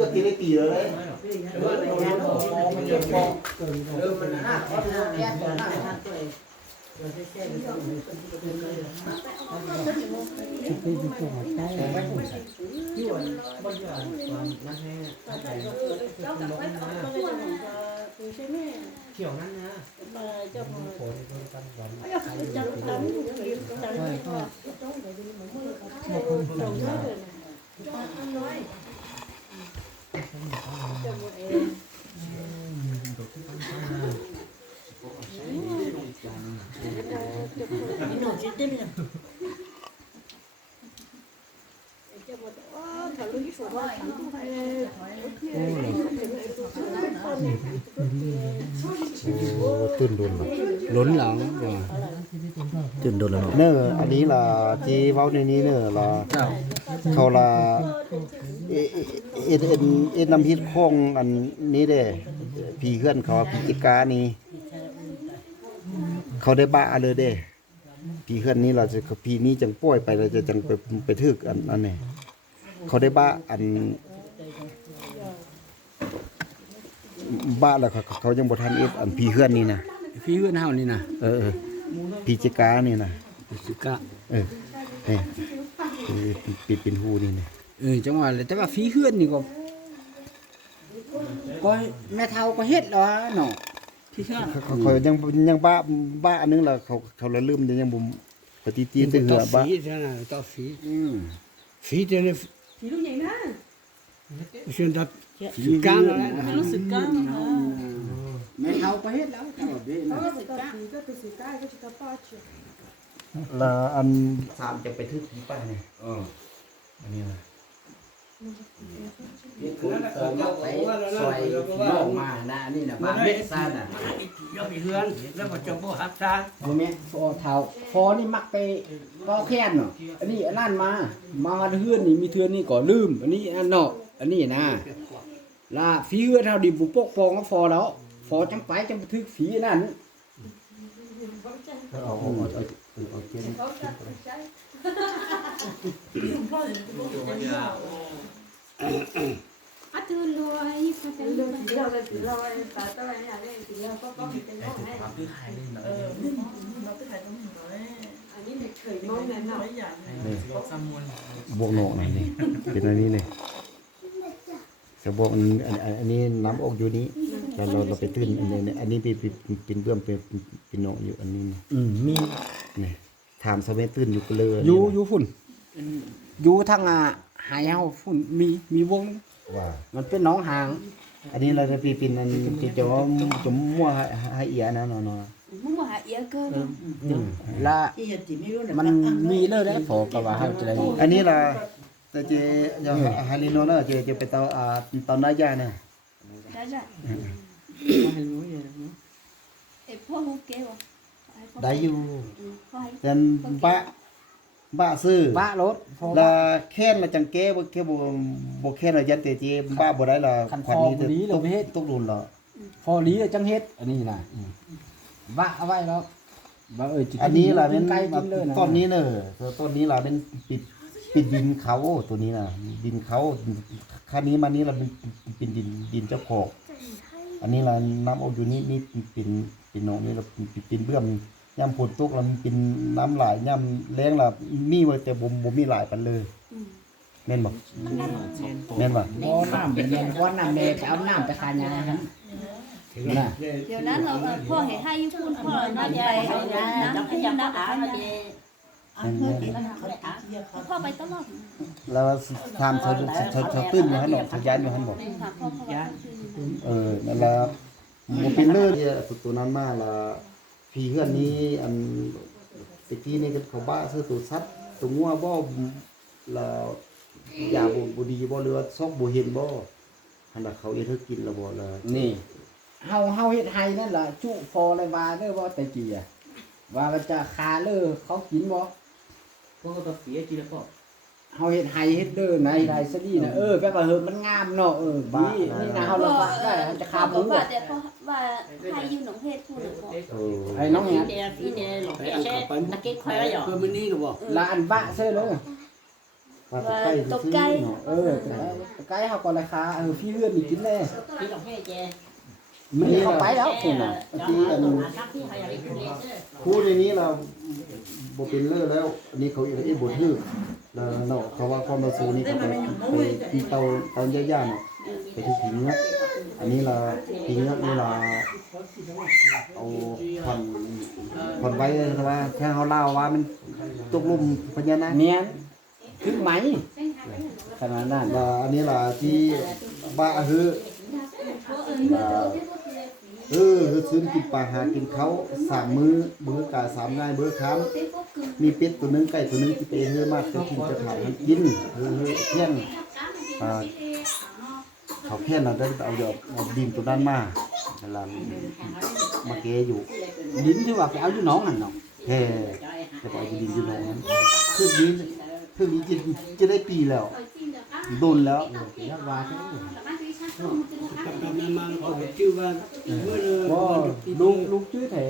ก็ตีได้ตีเลยเที่ยวนั้นนะตื่นโดนล้นหลังตื่นโดนแล้วเนอะอันนี้ล่ะที่เว้าในนี้เนอะล่ะเขาล่ะเอ็นนำฮิตโค้งอันนี้เด้พี่เพื่อนเขาพี่กิกานี่เขาได้บ้าเลยเด้พี่เพื่อนนี้เราจะพี่นี้จังป่วยไปเราจะจังไปทึกอันนี้เขาได้บ้าอันบ้าแล้วเขายังบ่ทันเอ็ดอันพี่เพื่อนนี่นะพี่เฮือนเฮานี่นะพี่จิกานี่นะพี่จิกานี่เป็นหูนี่นะจังหวะแต่ว่าพี่เฮือนนี่ก็แม่เฒ่าก็เฮ็ดแล้วเนาะพี่ชาเขายังบ้าอันนึงล่ะเขาละลืมยังบ่ปฏิทินได้เหือบ้าฝีนั่นน่ะต่อฝีฝีเดี๋ยวนี้ฝีลูกใหญ่นะฉันดับฝีกลางแล้วรู้สึกกลางแม่เฒ่าก็เฮ็ดแล้วตลอดเด้นะก็เป็นสีกายก็จะตะปาชละอัน3จะไปทึกที่ป้านี่อันนี้ล่ะคือไปซอยนอกมานะนี่น่ะบ้านเม็ดซ่าน่ะยอมเฮือนแล้วก็จบบ่ฮับซ่าบ่แม่ฟอเฒ่าฟอนี่มักไปพอแค้นเนาะอันนี้อันนั้นมาเฮือนนี่มีเทือนนี่ก็ลืมอันนี้อันเนาะอันนี้นะล่ะฝีเฮือนเฮาดิบ่ปกป้องก็ฟอแล้วฟอจังไปจังทึกฝีนั่นเอาเก็บอ่ะตื่นเลยค่ะตื่นเลยตาตะวันเนี่ยได้ตื่นแล้วก็เป็นน้องให้เราไปถ่ายตรงนี้เลยอันนี้เคยมองแน่นอนบวกโหนกนี่เป็นอันนี้เลยจะบวกอันนี้น้ำอกอยู่นี้เราไปตื้นอันนี้เป็นเบื้องเป็นโหนกอยู่อันนี้มีนี่ถามสเวตตื้นอยู่เลยอยู่ฝุ่นอยู่ทางหายเฮาฝุ่นมีวงว่ามันเป็นหนองหางอันนี้เราจะเป็นอันที่จะมั่วให้เอียนะเนาะมั่วหาเอียเกินละมันมีเลยได้พอก็ว่าเฮาจะได้อันนี้ล่ะแต่เจะฮาลิโนเนาะจะไปตอนน้ายาเนี่ยได้พ่อฮูเก๋ได้อยู่แต่บ้าซื้อบ้ารถละแค้นละจังเก้บ่แค้นละยันเตจีบ้าบ่ได้ละขวัญนี้ตกรุนเหรอพอลีจังเฮ็ดอันนี้น่ะบ้าเอาไว้แล้วบ่อันนี้ล่ะเป็นต้นนี้เด้อต้นนี้ล่ะเป็นปิดดินเขาตัวนี้น่ะดินเขาคันนี้มานี้ล่ะเป็นดินเจ้าของอันนี้ล่ะน้ำเอาอยู่นี่เป็นหนองนี่ล่ะเป็นเบื้องยามฝนตกแล้วมันเป็นน้ำไหลยามแล้งล่ะมีไว้แต่บ่มีหลายปานเลยแม่นบ่แม่นบ่บ่น้ำเป็นบ่น้ำแม่จะเอาน้ำไปขายยาครับเดี๋ยวนั้นเราพ่อให้คุณพ่อน้ำไปน้ำอาพ่อไปตลอดแล้วทำเขาตื้นอยู่หั่นบ่เขาย้ายอยู่หั่นบ่นั่นล่ะบ่เป็นเลยตัวนั้นมาล่ะพี่เฮือนนี้อันตะกี้นี่เขาบ้าซื้อตัวสัตว์ตัวงัวบ่แล้วยาบ่ดีบ่หรือว่าซอกบ่เห็นบ่หั่นน่ะเขาเฮ็ดให้กินแล้วบ่ล่ะนี่เฮาเฮ็ดให้นั่นล่ะจุฟอเลยว่าเด้อบ่ตะกี้อ่ะว่ามันจะคาเลยเขากินบ่พวกก็เสียจริงแล้วก็เฮาเฮ็ดให้เฮ็ดเด้อในไรซะดีน่ะแปลว่ามันงามเนาะดีนี่นะเฮาลำบากได้เฮาจะคาบ่ว่าแต่ว่าให้อยู่หนองเฮ็ดพูดบ่ไอ้น้องเนี่ยพี่เนี่ยหลอกแช่นักเก็ตควายแล้วเหรอเพิ่นมื้อนี้ก็บ่ละอันบะเซ่เลย ปลาตะไคร้ ตกไก่ เนาะ ตะไคร้เฮาก็ราคาพี่เลื่อนนี่กินแน่ พี่ต้องให้แก มันเข้าไปแล้วคุณน่ะ ที่อัน ครับพี่ให้อะไรคุณเลเซอร์ คู่ในนี้เราบ่เป็นเลอแล้วอันนี้เขาเอ้บ่ทื่อแล้วเนาะเขาว่าความมาสูนี่เขาไปเตาย่าๆเนาะไปที่ทิ้งเนาะอันนี้เราทิ้งเนาะนี่เราเอาผ่อนไว้แต่ว่าแค่เฮาเล่าว่ามันตกหลุมพญานาค เมียนคือไหมขนาดนั้น ว่าอันนี้ล่ะที่บ้าฮือคือซื้อกินปลาหากินเขา3มื้อกะ3ง่ายมื้อค้ำมีเป็ดตัวนึงไก่ตัวนึงที่ไปเฮือมาจะกินจะถามมันกินเที่ยงเขาแค่เราได้เอาดินตัวนั้นมาเวลามาเกอยู่ ลิ้นที่ว่าไปเอาอยู่น้องนั่นเนาะ แค่จะไปเอาดินอยู่ไหนนั้นคือนี้จะได้ปีแล้วโดนแล้ว ยักว่าจัง บ่ ลุงชื่อแท้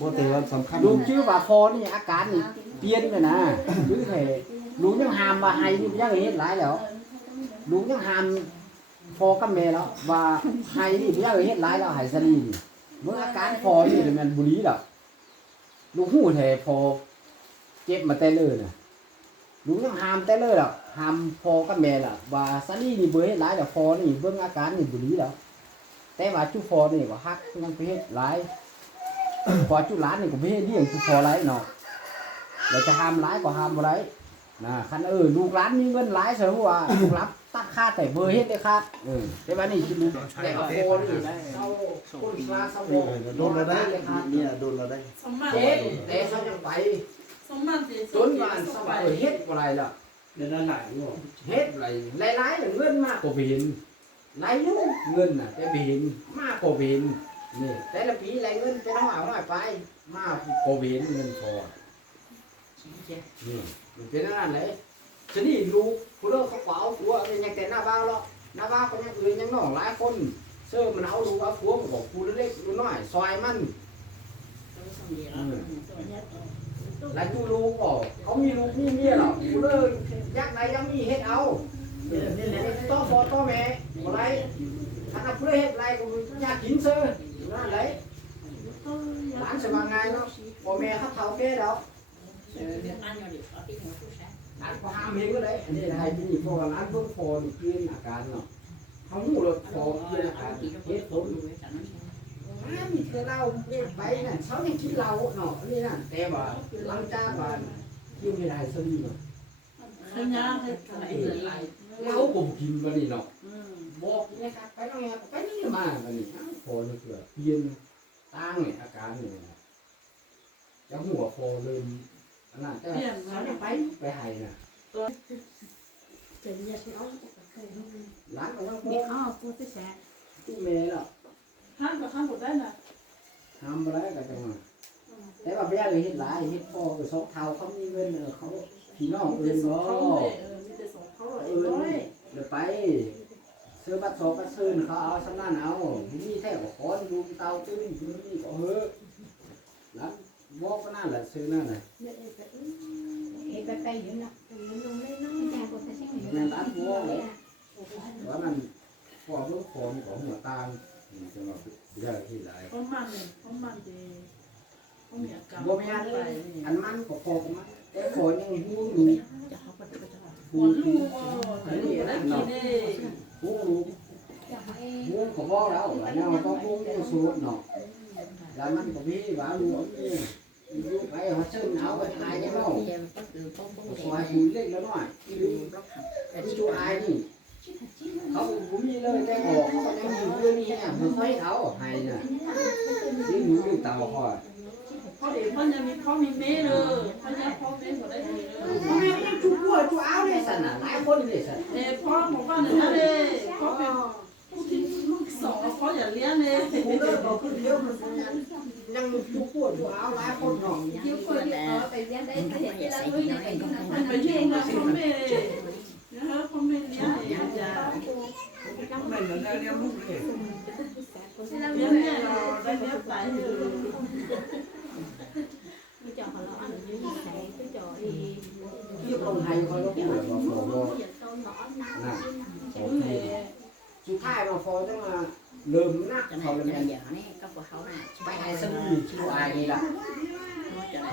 บ่แต่ว่าสำคัญ ลุงชื่อว่าพอนี่อาการนี่เปลี่ยนไปนะชื่อแท้ลุงยังหามว่าไห้นี่ยังเฮ็ดหลายแล้วลุงยังหามพอกับแม่แล้วว่าไห้นี่ยังเฮ็ดหลายแล้วไห้ซะนี่เมื่ออาการพอนี่มันบุรีแล้วลุงฮู้แท้พอเจ็บมาแต่เลยน่ะลุงยังหามแต่เลยแล้วหามพอกับแม่ล่ะว่าซะนี่นี่บ่เฮ็ดหลายแล้วพอนี่เบิ่งอาการนี่บุรีแล้วแต่ว่าจุพอนี่ก็ฮักยังไปเฮ็ดหลาย พอจุหลานนี่ก็ไปเฮ็ดเลี้ยงจุพอหลายเนาะเราจะห้ามหลายก็ห้ามบ่ได้นะคันลูกหลานมีเงินหลายซะว่าลูกหลานตัดค่าแต่เบอร์เฮ็ดได้ค่าแต่ว่านี่คือแต่ว่าพอนี่เซาคนคลาเซาบ่ โดนเราได้เนี่ยโดนเราได้ สมบัติ เฮ็ดแต่เขายังไป สมบัติ จนว่าสบายเฮ็ดบ่ได้ล่ะ เดี๋ยวนั้นไหนบ่ เฮ็ดไรหลายๆเงินมากกว่าเห็นหลายอยู่เงินน่ะแต่บ่เห็นมากกว่าเห็นนี่แต่ละปีหลายเงินไปน้องเอาน้อยไปมากกว่าเห็นเงินพอนี่มันเป็นอย่างนั้นเลยทีนี้ลูกผู้เลิกเขาเอาผัวเป็นยังแต่หน้าบ้านหรอกหน้าบ้านคนยังอื่นยังน้องหลายคนเสื้อมันเอาลูกเอาผัวมันบอกผู้เล็กผู้น้อยซอยมันหลายผู้ลูกบอกเขามีลูกมีเมียหรอกผู้เลิกยักไหนยังมีเฮ็ดเอาต้อพ่อต้อแม่อะไรถ้าเราผู้เฮ็ดอะไรก็อยากกินเสื้อนั่นเลยหลานสบายไงเนาะพ่อแม่เขาเฒ่าแก่แล้ว ร้านพอห้ามเองก็ได้อันนี้ได้ที่นี่พอร้านเพิ่งพอนี่เปลี่ยนอาการเนาะเขาหูเลยพอเปลี่ยนอาการเฮ็ดผมมีแต่เราไปนั่นเขายังกินเราเนาะนี่นั่นแต่ว่าหลังจากว่ากินไม่ได้ซะดีเนาะ ขยะให้ใส่ เราบ่กินบัดนี้เนาะบอกเนี่ยครับไปน้องแอบไปนี่มาบัดนี้พอนี่คือเปลี่ยนตั้งเนี่ยอาการนี่จะหัวพอเลยอันนั้นแต่เขาจะไปให้น่ะร้านก็ต้องพอที่เมย์เนาะ ข้ามกับข้ามหมดได้น่ะ ทำอะไรก็จะมาแต่ว่าไม่ได้เลยเฮ็ดหลายเฮ็ดพอกับสองเท่าเขามีเงินเขาพี่น้องเอินบ่ มีแต่สองเขา เอินเดี๋ยวไปซื้อบัตรสองบัตรซื้อเขาเอาสำนักเอามีแท้ก็ขอดูเตาตื้นตื้นนี่ก็เฮ้อแล้วบอกก็นั่นแหละซื้อนั่นแหละแม่ร้านบอกเลยว่ามันพอลูกคนของหัวตาลจะมาเยอะที่หลาย เขามันดีเขามีอาการ บ่แม่นเลยอันมันก็พอมันแต่พอยังหูอยู่ หัวลูกนี่ได้กินได้ หูรู้หูก็พอแล้วอันนั้นก็หูอยู่สุดเนาะแล้วมันก็มีว่ารู้นี่อยู่ไปหาซื้อเอาไปขายจังเนาะซอยหูเล็กแล้วหน่อยไอ้ที่จูอายนี่เขาบ่มีเลยแต่บอกเขายังอยู่เรื่องนี้เนี่ยบ่ค่อยเอาให้น่ะนี่อยู่อยู่เตาพ่อ เขาเด็กมันยังมีพ่อมีแม่เลยเขายังพ่อแม่หมดได้เลย แม่ยังจุกหัวจุกเอาเลยสั่นน่ะหลายคนเลยสั่น พ่อบอกว่าเนี่ยนะเลยพ่อเป็นผู้ที่ลูกสองพ่ออย่าเลี้ยงเลย กูเลิกบอกคือเดียวมันยังจุกหัวจุกเอาหลายคนเนาะ มันไปยื่นมาพ่อแม่นะคะพ่อแม่เลี้ยงอย่างยาเลี้ยงเนี่ยเราได้เลี้ยงตายเลย ที่ลงไห้เขาก็พูดว่าฟอว่าสุดท้ายมาฟอต้องมาเริ่มนักเขาเลยไปให้สมุนชั่วอายนี่ละ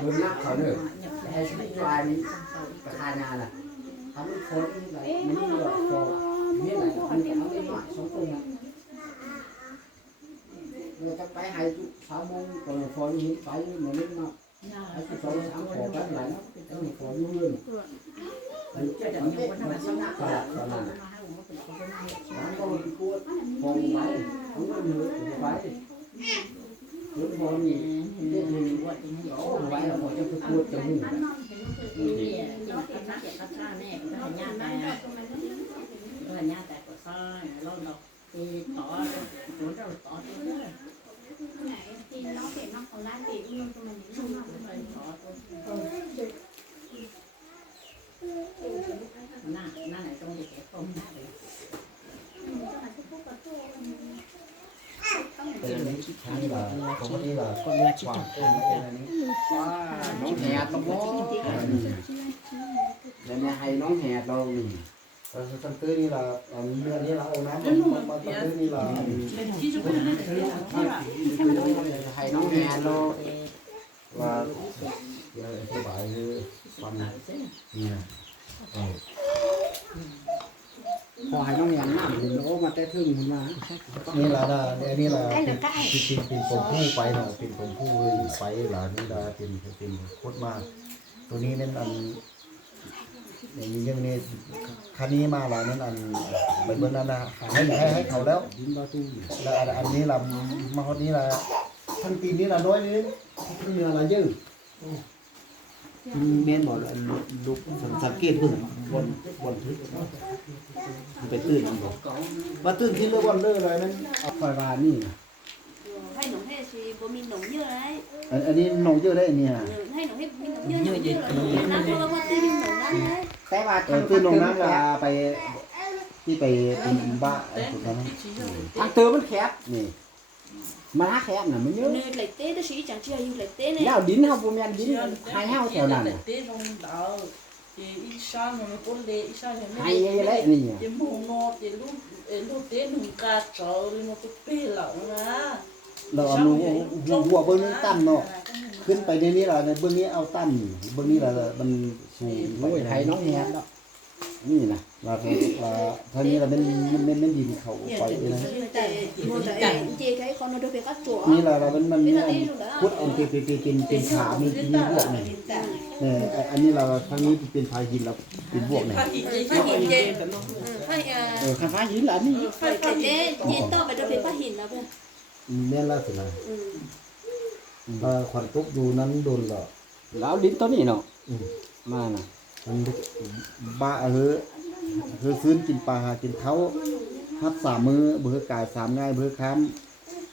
เริ่มนักเขาเลยไปให้สมุนชั่วอายนี่ประธานงานล่ะทำให้คนแบบมันนี่แบบฟอเนี่ยอะไรมันก็เอาไม่มากสองคนนะเราจะไปให้ทุก3 โมงก่อนฟอนี่ไปเหมือนนั้นเนาะไอ้ที่2 3ขอกันหลายต้องฟอยุ่งเลยมันจะอย่างนี้มันสนักกว่าตอนนั้นมันก็มีกูฟองไว้ผมก็เหนื่อยไปหรือฟอนี่เรื่องนี้โอ้ไว้แล้วพอจะไปพูดจะมุ่งเป็นนี้ที่ทางเราปกติเราก็เลือกความเป็นอะไรนี้น้องแหดเราบ่แล้วเนี่ยให้น้องแหดเรานี่ ตั้งแต่นี่ล่ะเรื่องนี้ล่ะเอาน้ำมาตั้งแต่นี่ล่ะ ให้น้องแหดเรา ว่าเดี๋ยวอธิบายคือฟันเนี่ย พอให้น้องแหดน้ำหนึ่งโอ้มาแต่ถึงคุณมา นี่ล่ะนะนี่ล่ะเป็นผมผู้ไปเนาะเป็นผมผู้ไปล่ะนี่ล่ะเป็นโคตรมากตัวนี้นั่นอันยังนี่คันนี้มาล่ะนั่นอันเบิ่งนั่นน่ะให้เขาแล้ว ดินเราตู้ แล้วอันนี้ล่ะมาฮอดนี้ล่ะทั้งปีนี้ล่ะน้อยนึงทั้งเนื้อล่ะเยอะแม่นบ่ลูกสังเกตเบิ่งบนไปตื่นบ่ว่าตื่นที่เรื่องวันเลิกอะไรนั้น เอาคอยว่านี่ ให้หนูให้ชีบ่มีหนูเยอะเลย อันนี้น้องเยอะได้เนี่ย ให้หนูให้มีหนูเยอะเยอะน้ำตัวว่าตีมีหนูนั่นเลย แต่ว่า ตื่นน้องน้ำก็ไปที่ไปเป็นบ้าสุดนั้น ทางเตือมันแคบนี่มาแคบน่ะมันเยอะ nơi lấy tê đó sĩ chẳng chưa yêu lấy tê này แล้วดินเฮาบ่แม่นดินให้เฮาแถวนั้นน่ะ tế trong đảo thì ít sang mà nó có lệ ít sang thì ให้ยังไงนี่ thì mù ngọt thì lúc tế nung cà trầu thì nó có bê lẩu mà เราเอาหัวเบื้องนี้ตั้มเนาะขึ้นไปในนี้ล่ะในเบื้องนี้เอาตั้มเบื้องนี้ล่ะมันสูง โอ้ยให้น้องแหดเนาะนี่น่ะ ว่าท่านี้ล่ะมันดินเขาไปนะ mua tại chị cái con nó được về các chỗ นี่ล่ะมันพุดอันเป็นขามีบวกนี่เนี่ยอันนี้เราทางนี้เป็นพายหินแล้วเป็นบวกนี่ phát hiện phát hiện gì phải คาฟ้าหินล่ะนี่ phải cái chế chị to phải được về phát hiện là vậy แม่นล่ะสินะขวัญตกดูนั้นโดนเหรอ แล้วดินตัวนี้เนาะมาน่ะ มันบ้าฟื้นกินปลาหากินเขาทับ3 มื้อเบื่อกาย3 ง่ายเบื่อค้ำ